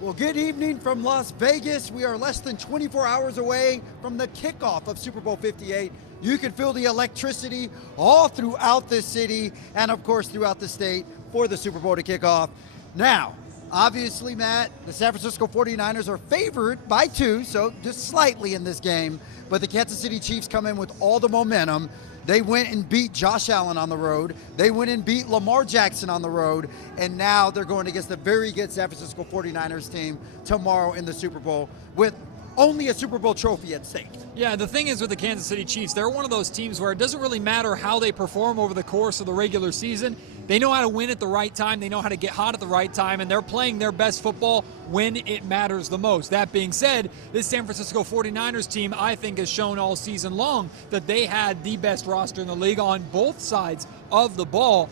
Well, good evening from Las Vegas. We are less than 24 hours away from the kickoff of Super Bowl 58. You can feel the electricity all throughout the city and, of course, throughout the state for the Super Bowl to kick off. Now, obviously, Matt, the San Francisco 49ers are favored by 2, so just slightly in this game. But the Kansas City Chiefs come in with all the momentum. They went and beat Josh Allen on the road. They went and beat Lamar Jackson on the road. And now they're going against a very good San Francisco 49ers team tomorrow in the Super Bowl with only a Super Bowl trophy at stake. Yeah, the thing is with the Kansas City Chiefs, they're one of those teams where it doesn't really matter how they perform over the course of the regular season. They know how to win at the right time. They know how to get hot at the right time, and they're playing their best football when it matters the most. That being said, this San Francisco 49ers team, I think, has shown all season long that they had the best roster in the league on both sides of the ball.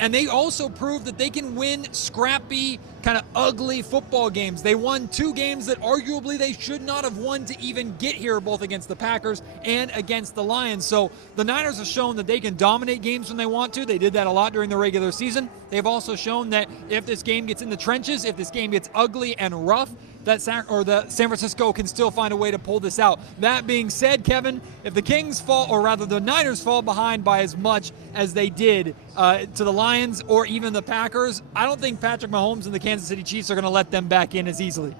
And they also proved that they can win scrappy, kind of ugly football games. They won 2 games that arguably they should not have won to even get here, both against the Packers and against the Lions. So the Niners have shown that they can dominate games when they want to. They did that a lot during the regular season. They've also shown that if this game gets in the trenches, if this game gets ugly and rough, that San Francisco can still find a way to pull this out. That being said, Kevin, if the Kings fall, or rather the Niners fall behind by as much as they did to the Lions or even the Packers, I don't think Patrick Mahomes and the Kansas City Chiefs are going to let them back in as easily.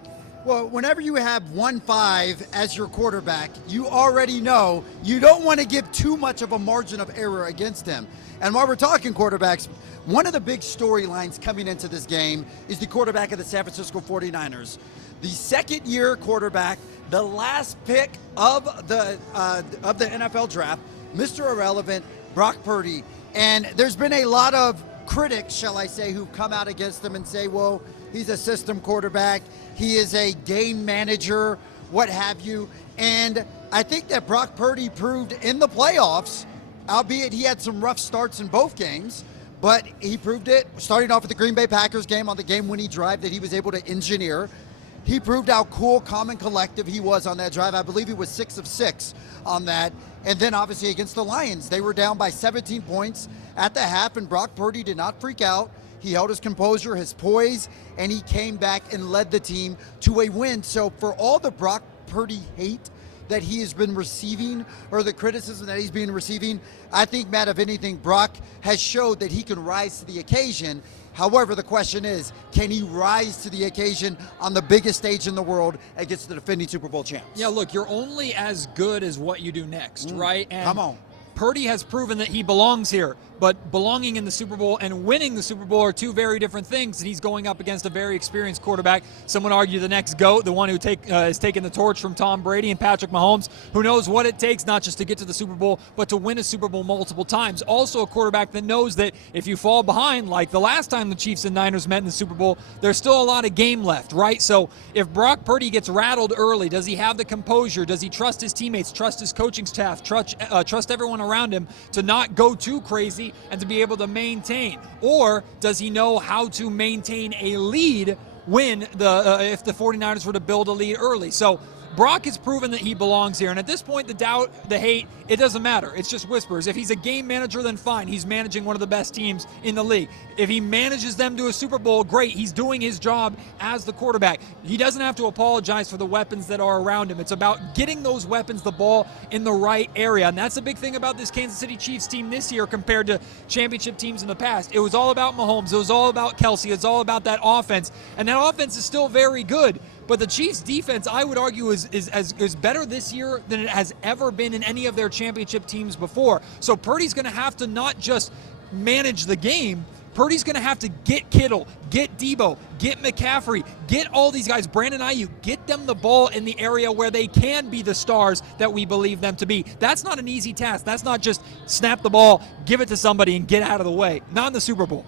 Well, whenever you have 1-5 as your quarterback, you already know you don't want to give too much of a margin of error against him. And while we're talking quarterbacks, one of the big storylines coming into this game is the quarterback of the San Francisco 49ers. The second-year quarterback, the last pick of the NFL draft, Mr. Irrelevant, Brock Purdy. And there's been a lot of critics, shall I say, who've come out against him and say, well, he's a system quarterback, he is a game manager, what have you. And I think that Brock Purdy proved in the playoffs, albeit he had some rough starts in both games, but he proved it starting off with the Green Bay Packers game on the game-winning drive that he was able to engineer. He proved how cool, calm, and collective he was on that drive. I believe he was 6 of 6 on that. And then obviously against the Lions, they were down by 17 points at the half, and Brock Purdy did not freak out. He held his composure, his poise, and he came back and led the team to a win. So for all the Brock Purdy hate that he has been receiving, or the criticism that he's been receiving, I think, Matt, if anything, Brock has showed that he can rise to the occasion. However, the question is, can he rise to the occasion on the biggest stage in the world against the defending Super Bowl champs? Yeah, look, you're only as good as what you do next, right? And come on. Purdy has proven that he belongs here, but belonging in the Super Bowl and winning the Super Bowl are 2 very different things. And he's going up against a very experienced quarterback. Some would argue the next GOAT, the one who has taken the torch from Tom Brady, and Patrick Mahomes, who knows what it takes not just to get to the Super Bowl, but to win a Super Bowl multiple times. Also a quarterback that knows that if you fall behind, like the last time the Chiefs and Niners met in the Super Bowl, there's still a lot of game left, right? So if Brock Purdy gets rattled early, does he have the composure? Does he trust his teammates, trust his coaching staff, trust everyone around him to not go too crazy and to be able to maintain? Or does he know how to maintain a lead when if the 49ers were to build a lead early? So Brock has proven that he belongs here, and at this point, the doubt, the hate, it doesn't matter. It's just whispers. If he's a game manager, then fine. He's managing one of the best teams in the league. If he manages them to a Super Bowl, great. He's doing his job as the quarterback. He doesn't have to apologize for the weapons that are around him. It's about getting those weapons the ball in the right area, and that's the big thing about this Kansas City Chiefs team this year compared to championship teams in the past. It was all about Mahomes. It was all about Kelsey. It's all about that offense, and that offense is still very good. But the Chiefs' defense, I would argue, is better this year than it has ever been in any of their championship teams before. So Purdy's going to have to not just manage the game. Purdy's going to have to get Kittle, get Debo, get McCaffrey, get all these guys, Brandon Ayuk, get them the ball in the area where they can be the stars that we believe them to be. That's not an easy task. That's not just snap the ball, give it to somebody, and get out of the way. Not in the Super Bowl.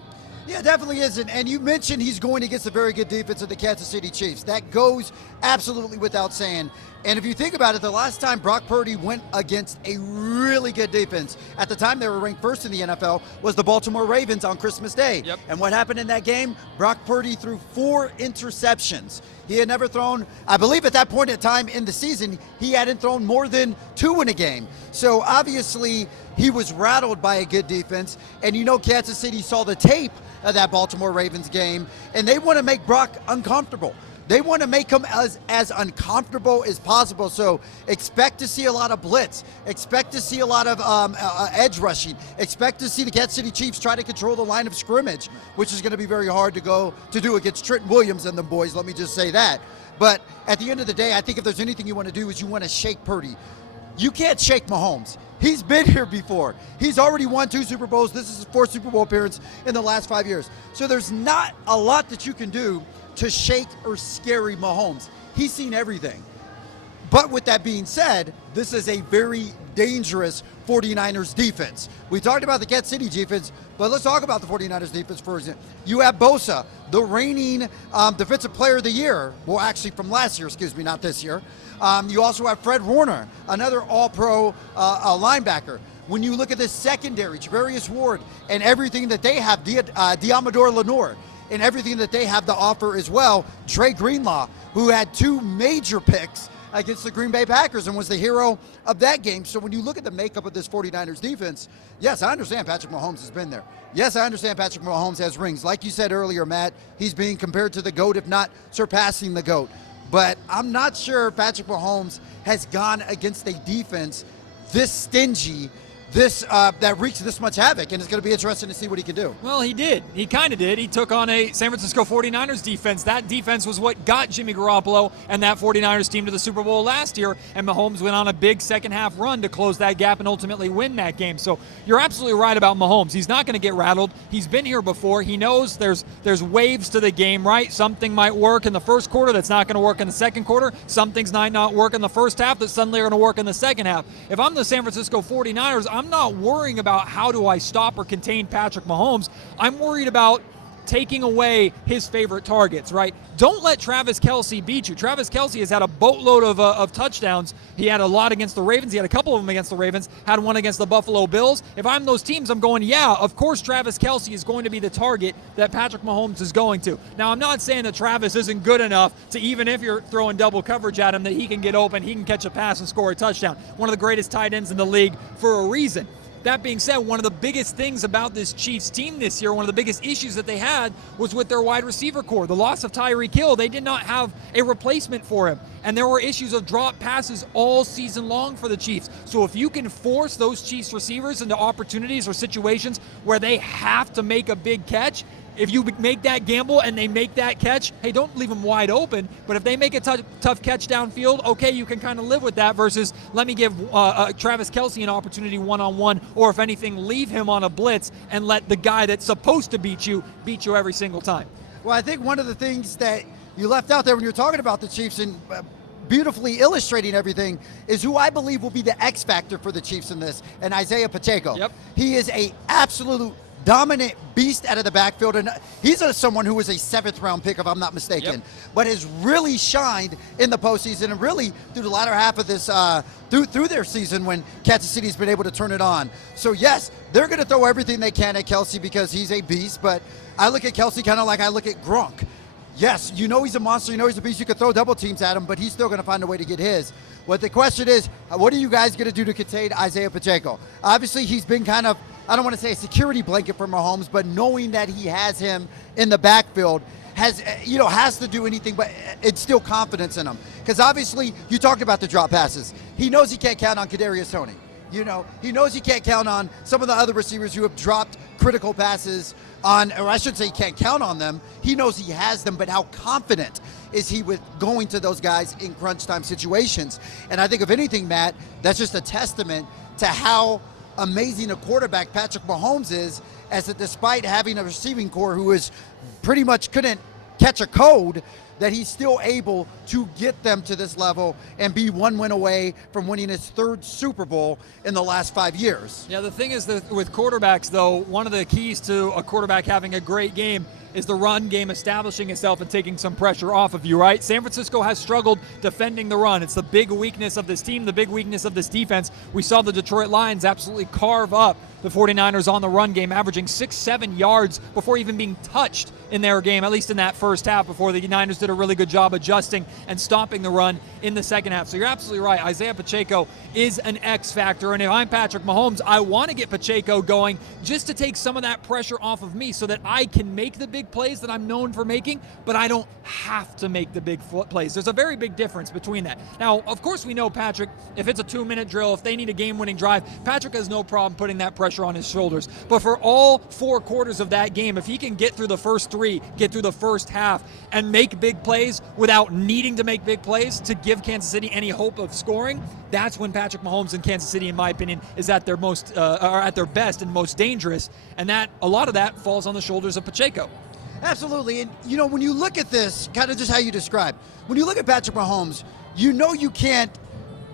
Yeah, definitely isn't. And you mentioned he's going against a very good defense of the Kansas City Chiefs. That goes absolutely without saying. And if you think about it, the last time Brock Purdy went against a really good defense, at the time they were ranked first in the NFL, was the Baltimore Ravens on Christmas Day. Yep. And what happened in that game? Brock Purdy threw 4 interceptions. He had never thrown, I believe at that point in time in the season, he hadn't thrown more than 2 in a game. So obviously he was rattled by a good defense. And you know Kansas City saw the tape of that Baltimore Ravens game, and they want to make Brock uncomfortable. They want to make them as uncomfortable as possible. So expect to see a lot of blitz. Expect to see a lot of edge rushing. Expect to see the Kansas City Chiefs try to control the line of scrimmage, which is going to be very hard to do against Trenton Williams and them boys. Let me just say that. But at the end of the day, I think if there's anything you want to do is you want to shake Purdy. You can't shake Mahomes. He's been here before. He's already won 2 Super Bowls. This is his 4th Super Bowl appearance in the last 5 years. So there's not a lot that you can do to shake or scary Mahomes. He's seen everything. But with that being said, this is a very dangerous 49ers defense. We talked about the Kansas City defense, but let's talk about the 49ers defense for example. You have Bosa, the reigning defensive player of the year. Well, actually from last year, excuse me, not this year. You also have Fred Warner, another all-pro linebacker. When you look at the secondary, Javarius Ward, and everything that they have, Diamador Lenore, and everything that they have to offer as well, Dre Greenlaw, who had 2 major picks against the Green Bay Packers and was the hero of that game. So when you look at the makeup of this 49ers defense, yes, I understand Patrick Mahomes has been there. Yes, I understand Patrick Mahomes has rings. Like you said earlier, Matt, he's being compared to the GOAT, if not surpassing the GOAT. But I'm not sure Patrick Mahomes has gone against a defense this stingy, that wreaks this much havoc, and it's going to be interesting to see what he can do. Well, he did. He kind of did. He took on a San Francisco 49ers defense. That defense was what got Jimmy Garoppolo and that 49ers team to the Super Bowl last year, and Mahomes went on a big second-half run to close that gap and ultimately win that game. So you're absolutely right about Mahomes. He's not going to get rattled. He's been here before. He knows there's waves to the game, right? Something might work in the first quarter that's not going to work in the second quarter. Some things might not work in the first half that suddenly are going to work in the second half. If I'm the San Francisco 49ers, I'm not worrying about how do I stop or contain Patrick Mahomes. I'm worried about taking away his favorite targets, right? Don't let Travis Kelce beat you. Travis Kelce has had a boatload of touchdowns. He had a lot against the Ravens. He had a couple of them against the Ravens, had one against the Buffalo Bills. If I'm those teams, I'm going, yeah, of course Travis Kelce is going to be the target that Patrick Mahomes is going to. Now, I'm not saying that Travis isn't good enough to, even if you're throwing double coverage at him, that he can get open, he can catch a pass and score a touchdown. One of the greatest tight ends in the league for a reason. That being said, one of the biggest things about this Chiefs team this year, one of the biggest issues that they had was with their wide receiver core. The loss of Tyreek Hill, they did not have a replacement for him. And there were issues of drop passes all season long for the Chiefs. So if you can force those Chiefs receivers into opportunities or situations where they have to make a big catch, if you make that gamble and they make that catch, hey, don't leave them wide open. But if they make a tough catch downfield, okay, you can kind of live with that versus let me give Travis Kelce an opportunity one-on-one, or if anything, leave him on a blitz and let the guy that's supposed to beat you every single time. Well, I think one of the things that you left out there when you're talking about the Chiefs and beautifully illustrating everything is who I believe will be the X factor for the Chiefs in this, and Isaiah Pacheco. Yep. He is a absolute dominant beast out of the backfield, and he's someone who was a 7th-round pick, if I'm not mistaken, yep, but has really shined in the postseason and really through the latter half of this, through their season when Kansas City's been able to turn it on. So yes, they're going to throw everything they can at Kelce because he's a beast, but I look at Kelce kind of like I look at Gronk. Yes, you know he's a monster, you know he's a beast, you can throw double teams at him, but he's still going to find a way to get his. What the question is, what are you guys going to do to contain Isaiah Pacheco? Obviously, he's been kind of, I don't want to say a security blanket for Mahomes, but knowing that he has him in the backfield has to do anything but instill confidence in him. Because obviously, you talked about the drop passes. He knows he can't count on Kadarius Toney. He knows he can't count on some of the other receivers who have dropped critical passes on, or I should say he can't count on them. He knows he has them, but how confident is he with going to those guys in crunch time situations? And I think if anything, Matt, that's just a testament to how amazing a quarterback Patrick Mahomes is, as that despite having a receiving core who is pretty much couldn't catch a code, that he's still able to get them to this level and be one win away from winning his 3rd Super Bowl in the last 5 years. Yeah, the thing is that with quarterbacks, though, one of the keys to a quarterback having a great game is the run game establishing itself and taking some pressure off of you, right? San Francisco has struggled defending the run. It's the big weakness of this team, the big weakness of this defense. We saw the Detroit Lions absolutely carve up the 49ers on the run game, averaging 6-7 yards before even being touched in their game, at least in that first half, before the Niners did did a really good job adjusting and stopping the run in the second half. So you're absolutely right. Isaiah Pacheco is an X factor, and if I'm Patrick Mahomes, I want to get Pacheco going just to take some of that pressure off of me so that I can make the big plays that I'm known for making, but I don't have to make the big plays. There's a very big difference between that. Now, of course, we know Patrick, if it's a 2-minute drill, if they need a game-winning drive, Patrick has no problem putting that pressure on his shoulders. But for all 4 quarters of that game, if he can get through the first 3, get through the first half, and make big plays without needing to make big plays to give Kansas City any hope of scoring, that's when Patrick Mahomes and Kansas City, in my opinion, is at their most, are at their best and most dangerous. And that a lot of that falls on the shoulders of Pacheco. Absolutely. And, you know, when you look at this, kind of just how you describe, when you look at Patrick Mahomes, you know you can't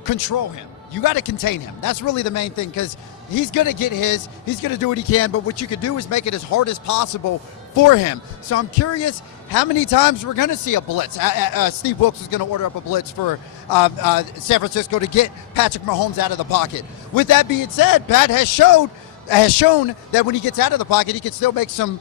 control him. You got to contain him. That's really the main thing, because he's going to get his. He's going to do what he can, but what you could do is make it as hard as possible for him. So I'm curious how many times we're going to see a blitz. Steve Wilkes is going to order up a blitz for San Francisco to get Patrick Mahomes out of the pocket. With that being said, Pat has shown that when he gets out of the pocket, he can still make some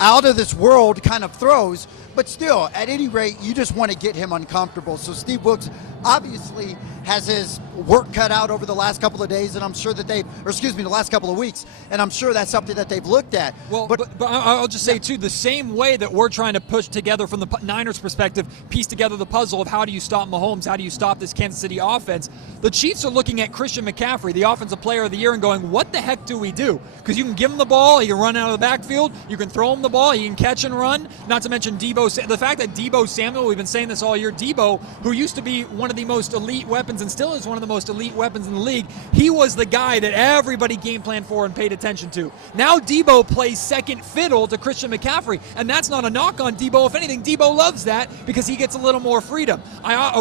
out of this world kind of throws, but still, at any rate, you just want to get him uncomfortable. So Steve Wilkes obviously has his work cut out over the last couple of days, and I'm sure that the last couple of weeks, and I'm sure that's something that they've looked at. Well, but I'll just say, too, the same way that we're trying to push together from the Niners' perspective, piece together the puzzle of how do you stop Mahomes, how do you stop this Kansas City offense, the Chiefs are looking at Christian McCaffrey, the Offensive Player of the Year, and going, what the heck do we do? Because you can give him the ball, he can run out of the backfield, you can throw him the ball, he can catch and run, not to mention the fact that Deebo Samuel, we've been saying this all year, Deebo, who used to be one of the most elite weapons and still is one of the most elite weapons in the league, he was the guy that everybody game planned for and paid attention to. Now Deebo plays second fiddle to Christian McCaffrey, and that's not a knock on Deebo. If anything, Deebo loves that because he gets a little more freedom.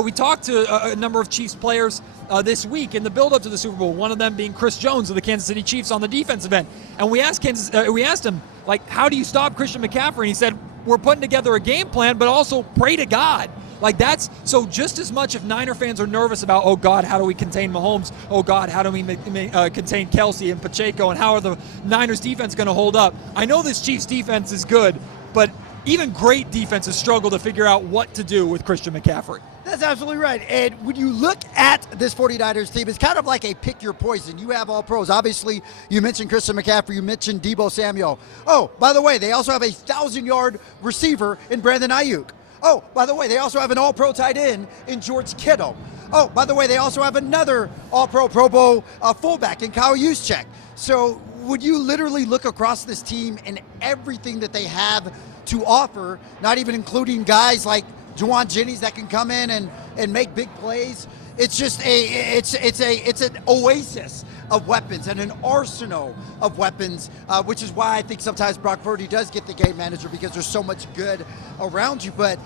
We talked to a number of Chiefs players this week in the build-up to the Super Bowl, one of them being Chris Jones of the Kansas City Chiefs on the defensive end. And we asked him, like, how do you stop Christian McCaffrey? And he said, we're putting together a game plan, but also pray to God. Like, that's so just as much if Niner fans are nervous about, oh God, how do we contain Mahomes? Oh God, how do we contain Kelsey and Pacheco? And how are the Niners defense going to hold up? I know this Chiefs defense is good, but even great defenses struggle to figure out what to do with Christian McCaffrey. That's absolutely right. And when you look at this 49ers team, it's kind of like a pick your poison. You have all pros. Obviously, you mentioned Christian McCaffrey. You mentioned Deebo Samuel. Oh, by the way, they also have a 1,000-yard receiver in Brandon Ayuk. Oh, by the way, they also have an all-pro tight end in George Kittle. Oh, by the way, they also have another all-pro Pro Bowl fullback in Kyle Juszczyk. So would you literally look across this team and everything that they have to offer, not even including guys like Juwan Jennings that can come in and make big plays? It's just it's an oasis of weapons and an arsenal of weapons, which is why I think sometimes Brock Purdy does get the game manager, because there's so much good around you. But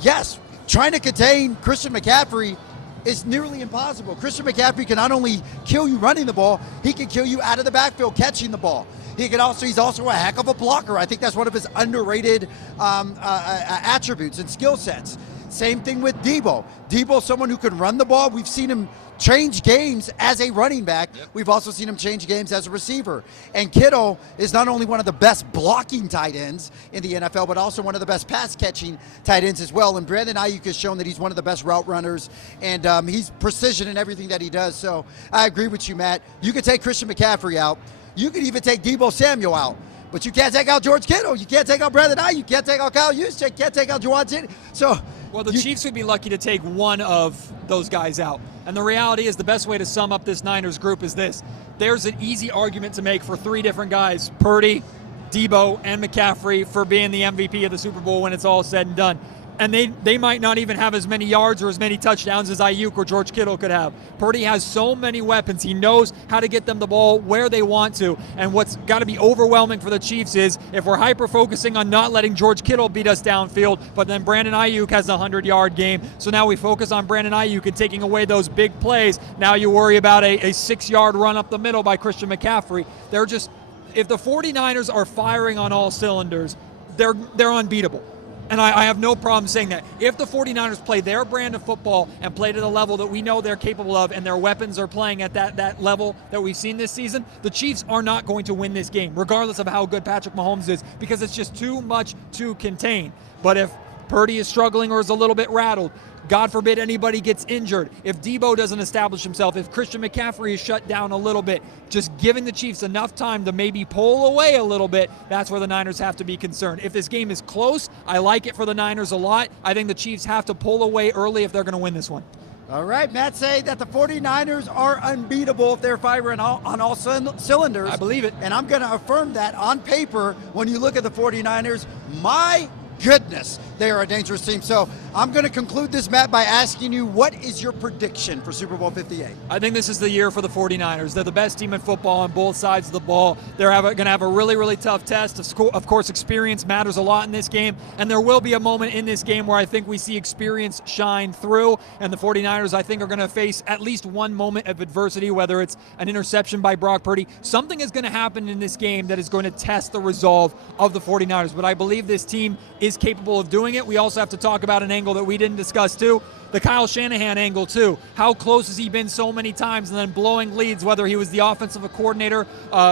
yes, trying to contain Christian McCaffrey is nearly impossible. Christian McCaffrey can not only kill you running the ball, he can kill you out of the backfield catching the ball. He's also a heck of a blocker. I think that's one of his underrated attributes and skill sets. Same thing with Deebo. Deebo's someone who can run the ball. We've seen him change games as a running back. Yep. We've also seen him change games as a receiver. And Kittle is not only one of the best blocking tight ends in the NFL, but also one of the best pass-catching tight ends as well. And Brandon Ayuk has shown that he's one of the best route runners, and he's precision in everything that he does. So I agree with you, Matt. You could take Christian McCaffrey out. You could even take Deebo Samuel out. But you can't take out George Kittle. You can't take out Brandon Ayuk. You can't take out Kyle Juszczyk. You can't take out Juwan Jennings. Well, the Chiefs would be lucky to take one of those guys out. And the reality is, the best way to sum up this Niners group is this. There's an easy argument to make for 3 different guys, Purdy, Deebo, and McCaffrey, for being the MVP of the Super Bowl when it's all said and done. And they might not even have as many yards or as many touchdowns as Ayuk or George Kittle could have. Purdy has so many weapons. He knows how to get them the ball where they want to. And what's got to be overwhelming for the Chiefs is if we're hyper-focusing on not letting George Kittle beat us downfield, but then Brandon Ayuk has a 100-yard game. So now we focus on Brandon Ayuk and taking away those big plays. Now you worry about a 6-yard run up the middle by Christian McCaffrey. If the 49ers are firing on all cylinders, they're unbeatable. And I have no problem saying that. If the 49ers play their brand of football and play to the level that we know they're capable of, and their weapons are playing at that level that we've seen this season, the Chiefs are not going to win this game, regardless of how good Patrick Mahomes is, because it's just too much to contain. But if Purdy is struggling or is a little bit rattled, God forbid anybody gets injured, if Debo doesn't establish himself, if Christian McCaffrey is shut down a little bit, just giving the Chiefs enough time to maybe pull away a little bit, that's where the Niners have to be concerned. If this game is close, I like it for the Niners a lot. I think the Chiefs have to pull away early if they're going to win this one. All right, Matt say that the 49ers are unbeatable if they're firing on all cylinders. I believe it. And I'm going to affirm that on paper when you look at the 49ers. My goodness, they are a dangerous team. So I'm going to conclude this, Matt, by asking you, what is your prediction for Super Bowl 58? I think this is the year for the 49ers. They're the best team in football on both sides of the ball. They're going to have a really, really tough test. Of course, experience matters a lot in this game, and there will be a moment in this game where I think we see experience shine through, and the 49ers, I think, are going to face at least one moment of adversity, whether it's an interception by Brock Purdy. Something is going to happen in this game that is going to test the resolve of the 49ers, but I believe this team is capable of doing it. We also have to talk about an angle that we didn't discuss too, the Kyle Shanahan angle too. How close has he been so many times and then blowing leads, whether he was the offensive coordinator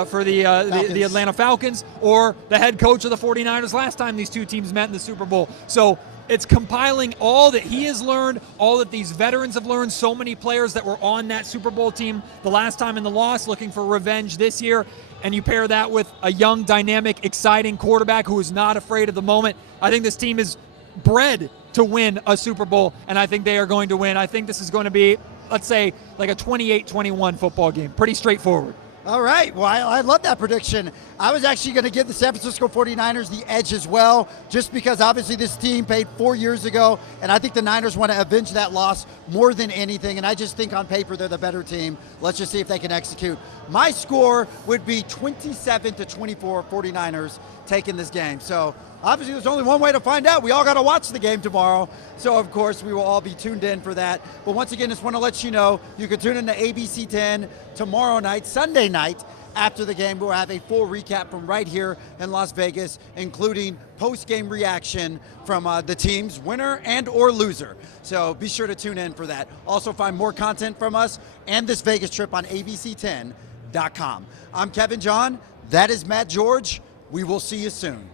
for the Atlanta Falcons or the head coach of the 49ers last time these two teams met in the Super Bowl. So it's compiling all that he has learned, all that these veterans have learned, so many players that were on that Super Bowl team the last time in the loss, looking for revenge this year, and you pair that with a young, dynamic, exciting quarterback who is not afraid of the moment. I think this team is bred to win a Super Bowl, and I think they are going to win. I think this is going to be, let's say, like a 28-21 football game. Pretty straightforward. All right. Well, I love that prediction. I was actually going to give the San Francisco 49ers the edge as well, just because obviously this team paid 4 years ago, and I think the Niners want to avenge that loss more than anything, and I just think on paper they're the better team. Let's just see if they can execute. My score would be 27-24 49ers taking this game. So obviously there's only one way to find out. We all got to watch the game tomorrow. So of course we will all be tuned in for that. But once again, just want to let you know, you can tune in to ABC10 tomorrow night, Sunday night. After the game, we'll have a full recap from right here in Las Vegas, including post-game reaction from the team's winner and or loser. So be sure to tune in for that. Also find more content from us and this Vegas trip on ABC10.com. I'm Kevin John. That is Matt George. We will see you soon.